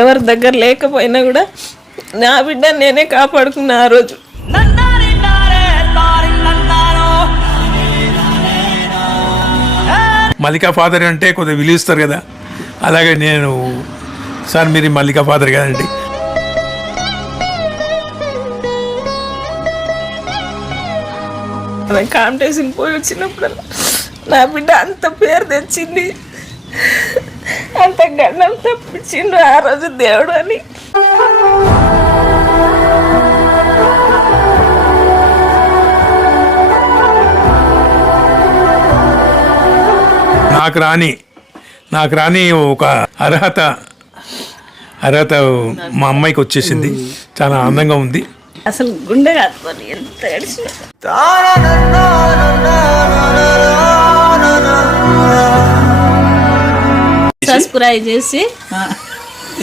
ఎవరి దగ్గర లేకపోయినా కూడా నా బిడ్డ నేనే కాపాడుకున్నా ఆ రోజు. మల్లికా ఫాదర్ అంటే కొద్దిగా విలువిస్తారు కదా, అలాగే నేను సార్ మీరు మల్లికా ఫాదర్ కదండి. కాంపిటీషన్ పోయి వచ్చినప్పుడల్లా నా బిడ్డ అంత పేరు తెచ్చింది, అంత గండం తప్పించిండు ఆ రోజు దేవుడు అని. నాకు రాని ఒక అర్హత మా అమ్మాయికి వచ్చేసింది. చాలా ఆనందంగా ఉంది. అసలు గుండె కాదుకొని ఎంత గడిచిన సస్ప్రై చేసి